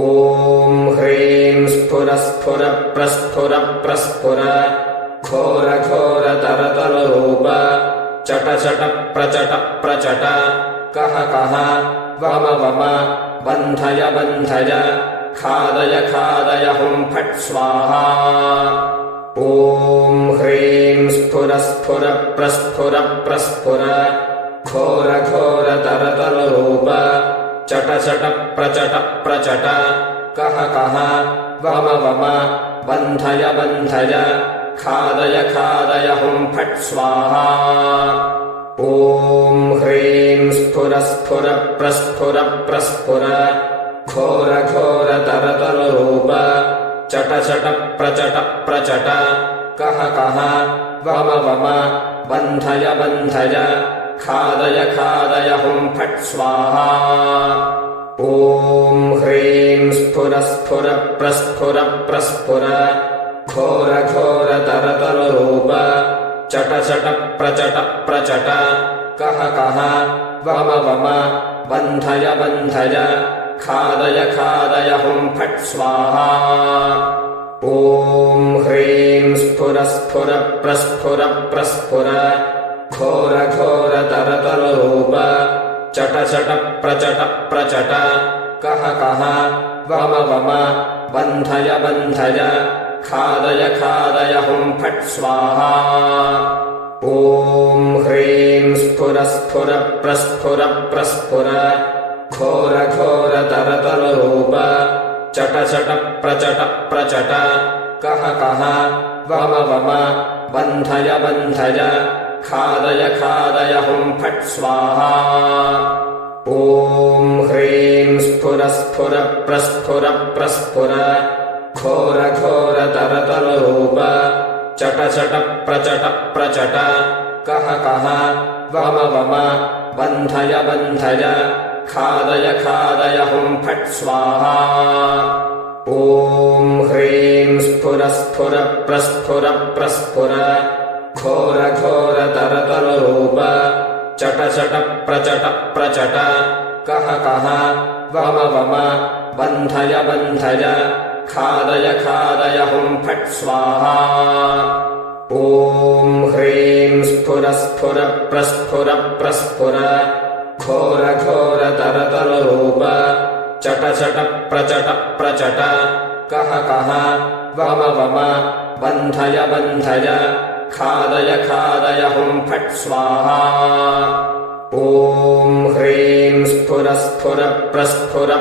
ॐ ह्रीं स्फुर स्फुर प्रस्फुर प्रस्फुर घोर घोर तरतरुरूप चट चट प्रचट प्रचट कह कह वम वम बन्धय बन्धय खादय खादय हुं फट् स्वाहा। ॐ ह्रीं स्फुर स्फुर प्रस्फुर प्रस्फुर घोर घोर तरतरुरूप चट चट प्रचट प्रचट कह कह वम वम बन्धय बन्धय खादय खादय हुं फट् स्वाहा। ॐ ह्रीं स्फुर स्फुर प्रस्फुर प्रस्फुर घोर घोर तरतरुरूप चट चट प्रचट प्रचट कह कह वम वम बन्धय बन्धय खादय खादय हुं फट् स्वाहा। ॐ ह्रीं स्फुर स्फुर प्रस्फुर प्रस्फुर घोर घोर तरतरुरूप चट चट प्रचट प्रचट कह कह वम वम बन्धय बन्धय खादय खादय हुं फट् स्वाहा। ॐ ह्रीं स्फुर स्फुर प्रस्फुर प्रस्फुर घोर घोर तरतरुरूप चट चट प्रचट प्रचट कह कह वम वम बन्धय बन्धय खादय खादय हुं फट् स्वाहा। ॐ ह्रीं स्फुर स्फुर प्रस्फुर प्रस्फुर घोर घोर तरतरुरूप चट चट प्रचट प्रचट कह कह वम वम बन्धय बन्धय खादय खादय हुं फट् स्वाहा। ॐ ह्रीं स्फुर स्फुर प्रस्फुर प्रस्फुर घोर घोर तरतरुरूप चट चट प्रचट प्रचट कह कह वम वम बन्धय बन्धय खादय खादय हुं फट् स्वाहा। ॐ ह्रीं स्फुर स्फुर प्रस्फुर प्रस्फुर घोर घोर तरतरुरूप चट चट प्रचट प्रचट कह कह वम वम बन्धय बन्धय खादय खादय हुं फट् स्वाहा। ॐ ह्रीं स्फुर स्फुर प्रस्फुर प्रस्फुर घोर घोर तरतरुरूप चट चट प्रचट प्रचट कह कह वम वम बन्धय बन्धय खादय खादय हुं फट् स्वाहा। ॐ ह्रीं स्फुर स्फुर प्रस्फुर